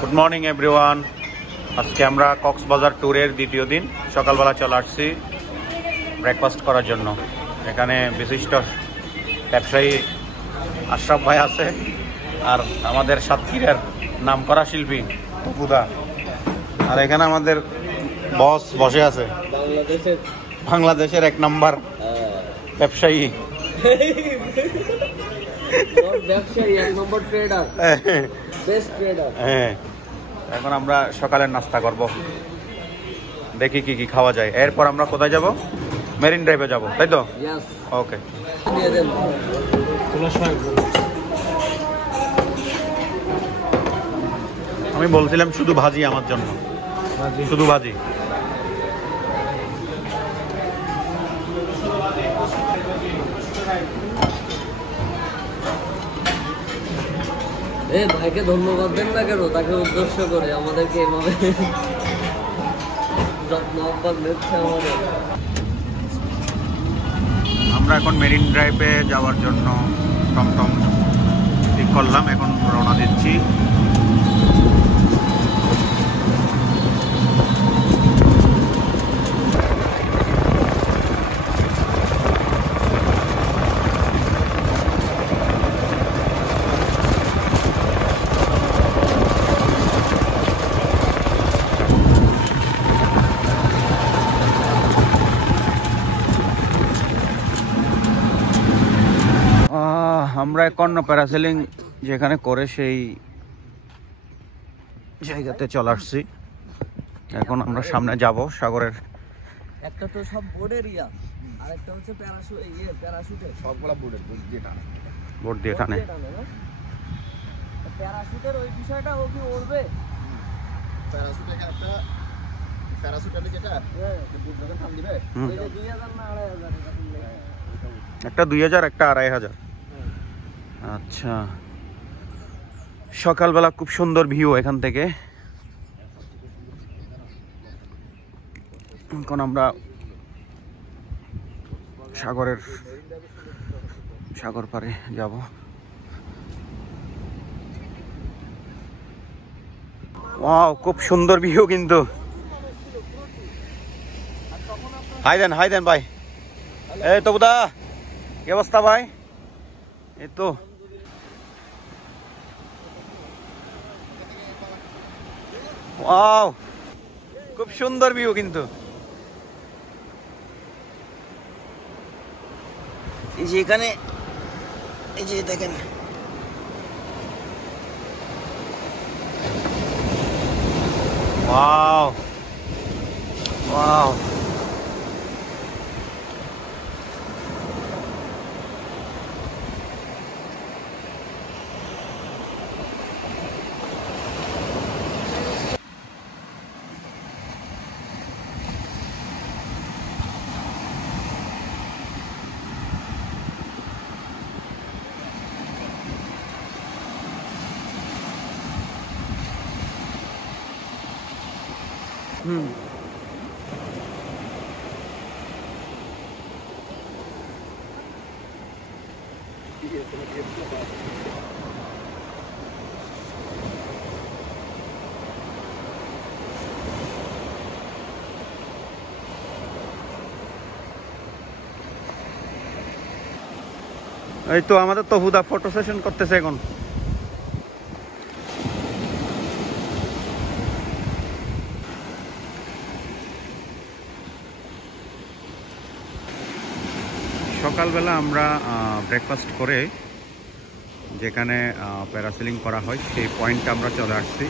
Good morning everyone. আজকে আমরা কক্সবাজার ট্যুরের দ্বিতীয় দিন সকালবেলা চলে আসছি ব্রেকফাস্ট করার জন্য। এখানে বিশিষ্ট ব্যবসায়ী আশরাফ ভাই আছে, আর আমাদের সাতক্ষীরার নামকরা শিল্পী তপুদা, আর এখানে আমাদের বস বসে আছে, বাংলাদেশের এক নাম্বার ব্যবসায়ী, হ্যাঁ। এখন আমরা সকালের নাস্তা করব, দেখি কি কি খাওয়া যায়। এরপর আমরা কোথায় যাব? মেরিন ড্রাইভে যাব, তাই তো? ওকে। আমি বলছিলাম শুধু ভাজি আমার জন্য, শুধু ভাজি। ভাইকে ধন্যবাদ দেন না কেন? তাকে উদ্দেশ্য করে আমাদেরকে এভাবে আমরা এখন মেরিন ড্রাইভে যাওয়ার জন্য টমটম ঠিক করলাম, এখন রওনা দিচ্ছি। আমরা এখন প্যারাসেলিং যেখানে করে সেই জায়গাতে চলে আসছি। এখন আমরা সামনে যাব সাগরের। একটা তো সব বোর্ডের ইয়া, আর একটা হচ্ছে প্যারাশুটের, সবগুলা বোর্ডের, বোর্ড দিয়ে টানে। প্যারাশুটের ওই বিষয়টা ও কি উড়বে? প্যারাশুটে একটা প্যারাশুটালে যেটা বুঝবে থাম দিবে, ওই যে 2000 না 2500, একটা 2000 একটা 2500। আচ্ছা, সকালবেলা খুব সুন্দর ভিউ এখান থেকে। এখন আমরা সাগর পাড়ে যাব। ওয়াও, খুব সুন্দর ভিউ কিন্তু। হাই দেন ভাই। এই তবুদা, কি অবস্থা ভাই? এই তো ওয়াও, খুব সুন্দর ভিউ কিন্তু। এই যে এখানে, এই যে দেখেন, ওয়াও ওয়াও। এই তো আমাদের তহুদা ফটো সেশন করতেছে এখন। সকালবেলা আমরা ব্রেকফাস্ট করে যেখানে প্যারাসেলিং করা হয় সেই পয়েন্টে আমরা চলে আসছি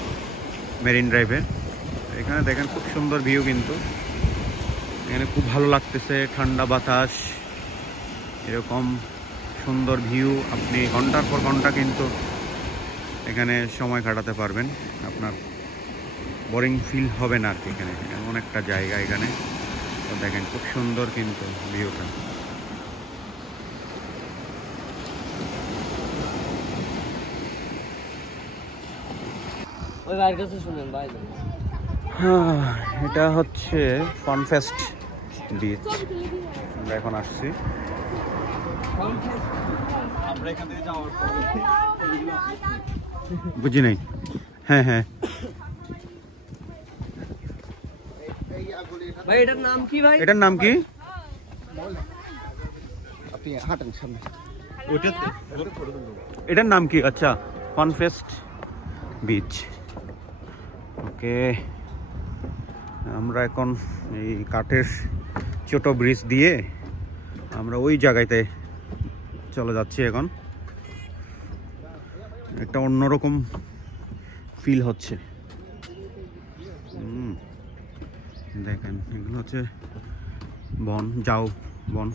মেরিন ড্রাইভে। এখানে দেখেন খুব সুন্দর ভিউ কিন্তু। এখানে খুব ভালো লাগতেছে, ঠান্ডা বাতাস, এরকম সুন্দর ভিউ। আপনি ঘন্টার পর ঘন্টা কিন্তু এখানে সময় কাটাতে পারবেন, আপনার বোরিং ফিল হবে না আর কি। এখানে এমন একটা জায়গা, এখানে তো দেখেন খুব সুন্দর কিন্তু ভিউটা। এটা হচ্ছে ফানফেস্ট বিচ, আমরা এখন আসছি। বুঝি নাই। হ্যাঁ হ্যাঁ, ভাই এটার নাম কি ভাই? এটার নাম কি? আপনি হাঁটেন সামনে। এটার নাম কি? আচ্ছা, ফানফেস্ট বিচ। ওকে, আমরা এখন এই কাঠের ছোট ব্রিজ দিয়ে আমরা ওই জায়গাতে চলে যাচ্ছি। এখন একটা অন্যরকম ফিল হচ্ছে। দেখেন, এগুলো হচ্ছে বন, যাও বন।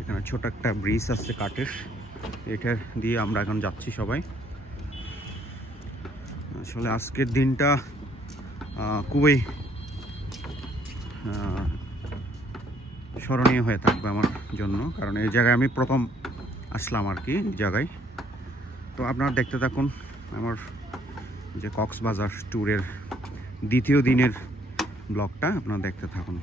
এখানে ছোট একটা ব্রিজ আছে কাঠের, এটা দিয়ে আমরা এখন যাচ্ছি সবাই। আসলে আজকের দিনটা খুবই স্মরণীয় হয়ে থাকবে আমার জন্য, কারণ এই জায়গায় আমি প্রথম আসলাম আর কি, এই জায়গায়। তো আপনারা দেখতে থাকুন আমার যে কক্সবাজার ট্যুরের দ্বিতীয় দিনের ব্লগটা, আপনারা দেখতে থাকুন।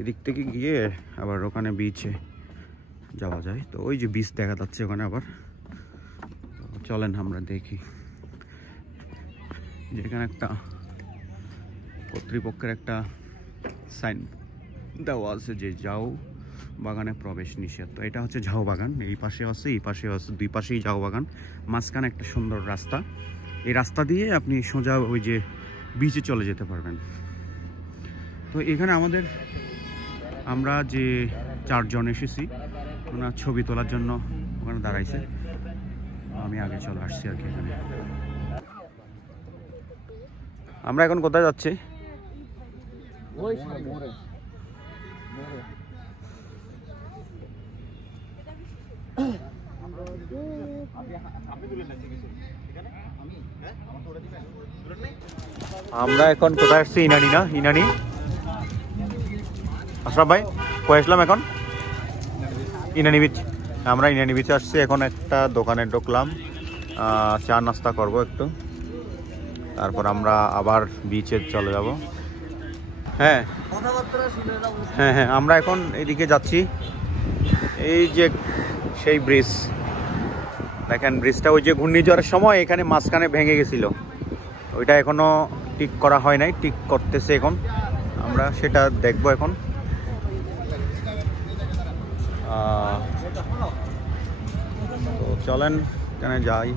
এদিক থেকে গিয়ে আবার ওখানে বিচে যাওয়া যায়। তো ওই যে বিচ দেখা যাচ্ছে ওখানে, আবার চলেন আমরা দেখি। যেখানে একটা কর্তৃপক্ষের একটা সাইন দেওয়া আছে যে ঝাউ বাগানে প্রবেশ নিষেধ। তো এটা হচ্ছে ঝাউ বাগান, এই পাশে আছে এই পাশেও আছে, দুই পাশেই ঝাউ বাগান, মাঝখানে একটা সুন্দর রাস্তা। এই রাস্তা দিয়ে আপনি সোজা ওই যে বিচে চলে যেতে পারবেন। তো এখানে আমরা যে 4 জন এসেছি, ওনার ছবি তোলার জন্য ওখানে দাঁড়াইছে, আমি আগে চলে আসছি আর কি। এখানে আমরা এখন কোথায় যাচ্ছি? আমরা এখন কোথায় আসছি? ইনানি না? ইনানি। আশরাফ ভাই কই আসলাম এখন? ইনানি বিচ। আমরা ইনানি বিচে আসছি। এখন একটা দোকানে ঢুকলাম, চা নাস্তা করব একটু, তারপর আমরা আবার বিচে চলে যাব। হ্যাঁ হ্যাঁ হ্যাঁ, আমরা এখন এইদিকে যাচ্ছি। এই যে সেই ব্রিজ দেখেন, ব্রিজটা ওই যে ঘূর্ণিঝড়ের সময় এখানে মাঝখানে ভেঙে গেছিল, ওইটা এখনো ঠিক করা হয় নাই, ঠিক করতেছে এখন, আমরা সেটা দেখব এখন। তো চলেন এখানে যাই,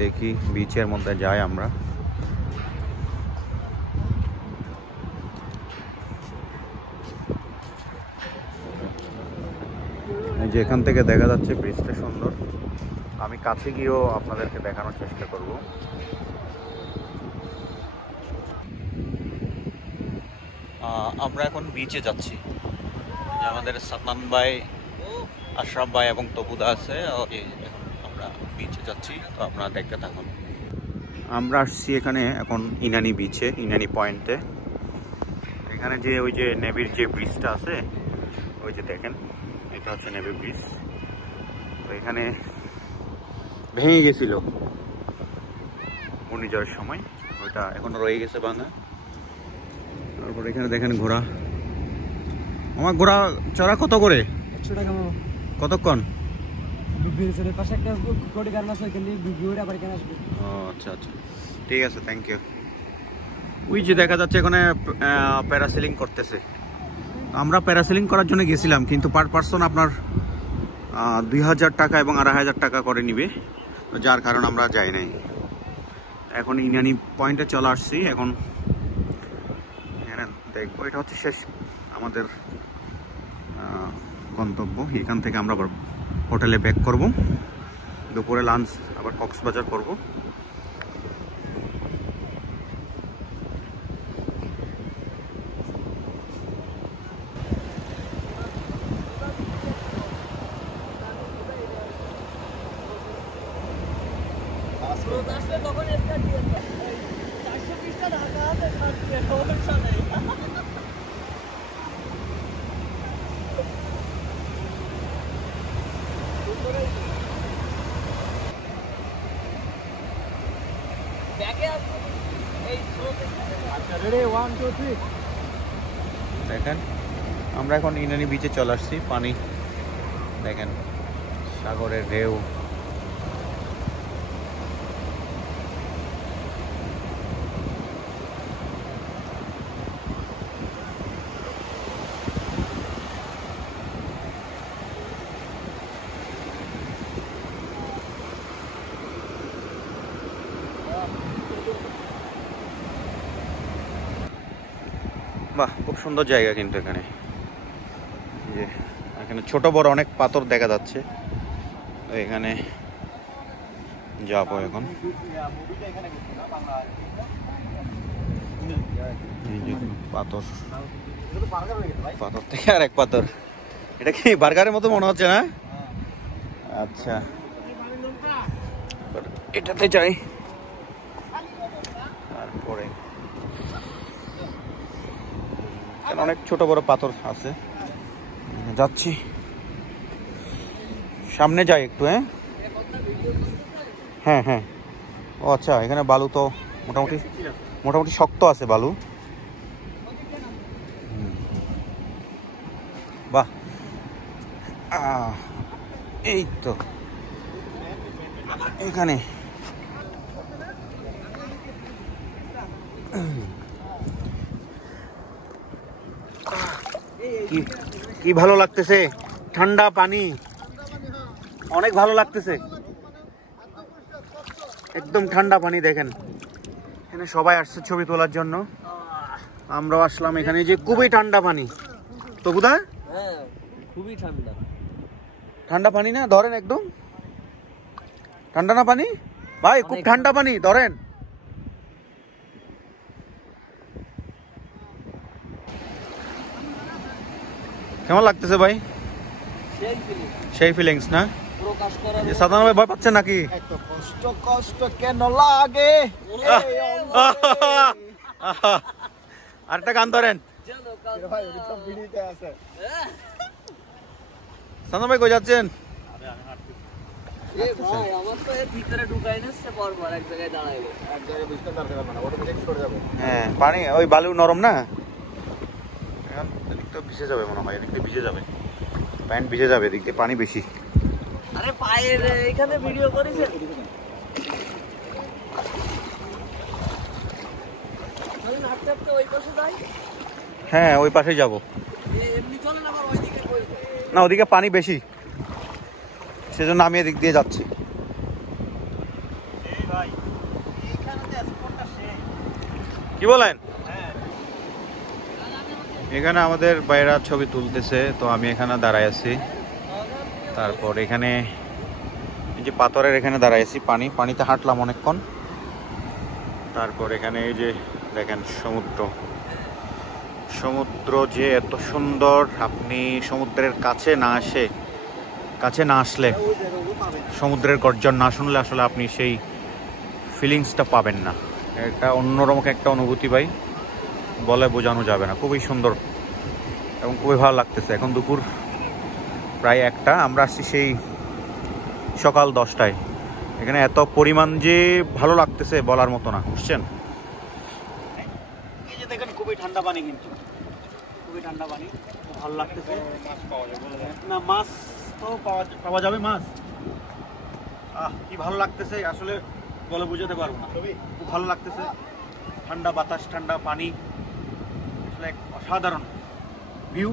দেখি বিচের মধ্যে যাই আমরা। যে এখান থেকে দেখা যাচ্ছে ব্রিজটা সুন্দর, আমি কাছে গিয়েও আপনাদেরকে দেখানোর চেষ্টা করব। আমরা এখন বিচে যাচ্ছি, আমাদের সাদমান ভাই, আশরাফ ভাই এবং তপুদা আছে, আমরা বিচে যাচ্ছি। তো আপনারা দেখতে থাকুন। আমরা আসছি এখানে এখন ইনানি বিচে, ইনানি পয়েন্টে। এখানে যে ওই যে নেভির যে ব্রিজটা আছে, ওই যে দেখেন এটা হচ্ছে নেভি ব্রিজ। তো এখানে ভেঙে গেছিল ঘূর্ণিঝড়ের সময়, ওইটা এখনো রয়ে গেছে ভাঙা। তারপর এখানে দেখেন ঘোড়া। আমার ঘোড়া চড়া কত করে? 100 টাকা। কতক্ষণ? ও আচ্ছা আচ্ছা, ঠিক আছে, থ্যাংক ইউ। ওই যে দেখা যাচ্ছে এখানে প্যারাসেলিং করতেছে। আমরা প্যারাসেলিং করার জন্য গেছিলাম, কিন্তু পার পার্সন আপনার 2000 টাকা এবং 2500 টাকা করে নিবে, যার কারণ আমরা যাই নাই। এখন ইনানি পয়েন্টে চলে আসছি, এখন দেখবো। এটা হচ্ছে শেষ আমাদের গন্তব্য। এখান থেকে আমরা আবার হোটেলে ব্যাক করব, দুপুরে লাঞ্চ আবার কক্সবাজার করব। দেখেন আমরা এখন ইনানি বিচে চলে আসছি। পানি দেখেন, সাগরের ঢেউ। বাহ, খুব সুন্দর জায়গা কিন্তু এখানে। যে এখানে ছোট বড় অনেক পাথর দেখা যাচ্ছে। এখানে যাবো এখন। পাথর, পাথর থেকে আর এক পাথর। এটা কি বার্গারের মতো মনে হচ্ছে না? আচ্ছা, এটাতে যাই। তারপরে অনেক ছোট বড় পাথর আছে, যাচ্ছি সামনে যাই একটু। হ্যাঁ হ্যাঁ, ও আচ্ছা, এখানে বালু তো মোটামুটি মোটামুটি শক্ত আছে বালু। বাহ, এই তো এখানে কি ভালো লাগতেছে, ঠান্ডা পানি, অনেক ভালো লাগতেছে, একদম ঠান্ডা পানি। দেখেন এখানে সবাই আসছে ছবি তোলার জন্য, আমরাও আসলাম এখানে। যে খুবই ঠান্ডা পানি তো বুধা, খুবই ঠান্ডা, ঠান্ডা পানি না? ধরেন একদম ঠান্ডা না পানি ভাই, খুব ঠান্ডা পানি, ধরেন। কেমন লাগতেছে ভাই? সেই ফিলিংস না? সাধারণ ভাই ভয় পাচ্ছেন নাকি? কষ্ট কষ্ট কেন লাগে? আরেকটা গান ধরেন। সাধারণ ভাই কই যাচ্ছেন? হ্যাঁ, পানি ওই বালু নরম না, এদিক তো ভিজে যাবে মনে হয়, এদিক দিয়ে ভিজে যাবে, প্যান্ট ভিজে যাবে, এদিক দিয়ে পানি বেশি। আরে পায়ের এখানে ভিডিও করেছেন? হ্যাঁ, ওই পাশে যাবো না, ওদিকে পানি বেশি, সেজন্য আমি এদিক দিয়ে যাচ্ছি। কি বলেন? এখানে আমাদের বাইরা ছবি তুলতেছে, তো আমি এখানে দাঁড়ায় আছি। তারপর এখানে এই যে পাথরের এখানে দাঁড়ায় আছি, পানিতে হাঁটলাম অনেকক্ষণ। তারপর এখানে এই যে দেখেন সমুদ্র যে এত সুন্দর, আপনি সমুদ্রের কাছে না আসলে, সমুদ্রের গর্জন না শুনলে আসলে আপনি সেই ফিলিংসটা পাবেন না। এটা অন্যরকম একটা অনুভূতি ভাই, বলে বোঝানো যাবে না। খুবই সুন্দর এবং খুবই ভালো লাগতেছে। এখন দুপুর প্রায় 1টা, আমরা আসছি সেই সকাল 10টায়। এখানে এত পরিমাণ যে ভালো লাগতেছে বলার মতো না, বুঝছেন? এই যে দেখেন খুবই ঠান্ডা পানি, কিন্তু খুবই ঠান্ডা পানি, ভালো লাগতেছে। মাছ পাওয়া যাবে না? মাছ তো পাওয়া যাবে, মাছ। কি ভালো লাগতেছে আসলে, বলে বোঝাতে পারবো না। খুব ভালো লাগতেছে, ঠান্ডা বাতাস, ঠান্ডা পানি, আসলে এক অসাধারণ ভিউ।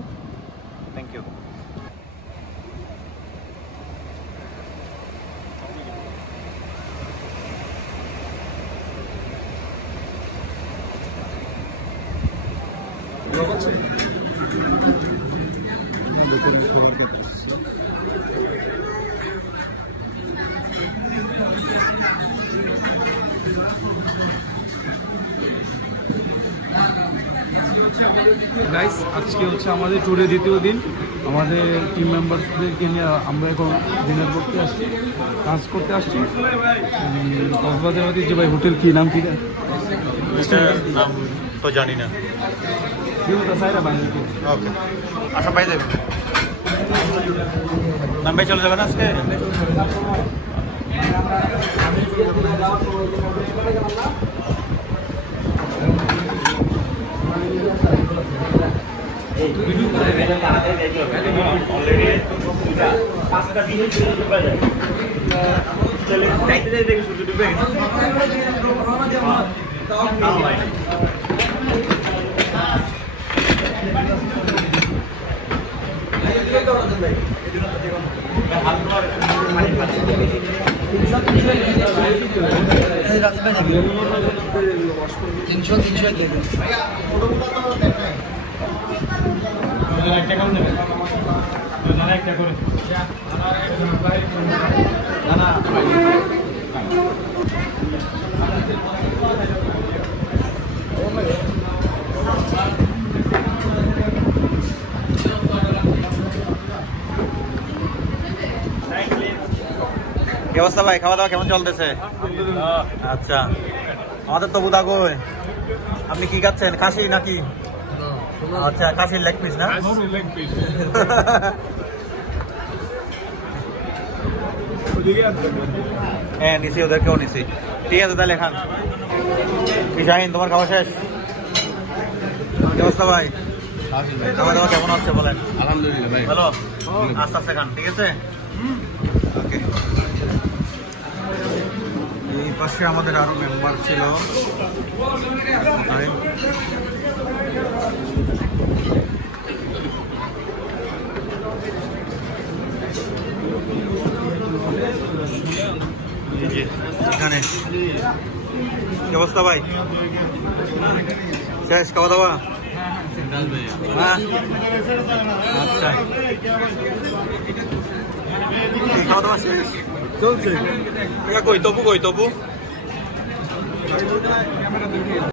Thank you. গাইস, আজকে হচ্ছে আমাদের ট্যুরের দ্বিতীয় দিন। আমাদের টিম মেম্বারসদেরকে নিয়ে আমরা এখন ডিনার করতে আসছি, কাজ করতে আসছি কক্সবাজার যে ভাই হোটেল, কি নাম? কি নাম তো জানি না। ওকে, আশা পাই যাবে, নামে চলে যাবে না আজকে। তিনশো কি অবস্থা ভাই, খাওয়া দাওয়া কেমন চলতেছে? আচ্ছা, আমাদের তো বুদা কই, আপনি কি খাচ্ছেন, খাসি নাকি? আচ্ছা, খাসির লেগ পিস না? হ্যাঁ নিছি, ওদেরকেও নিছি। ঠিক আছে তাহলে খান। কি শাহিন, তোমার খাওয়া শেষ? কি অবস্থা ভাই, খাওয়া দাওয়া কেমন হচ্ছে বলেন? আলহামদুলিল্লাহ ভাই ভালো, আস্তে আস্তে খান, ঠিক আছে? ওকে। এই পাশে আমাদের আরো মেম্বার ছিল। এখানে কি অবস্থা ভাই, শেষ খাওয়া দাওয়া? আচ্ছা, খাওয়া দাওয়া শেষ চলছে। কই তবু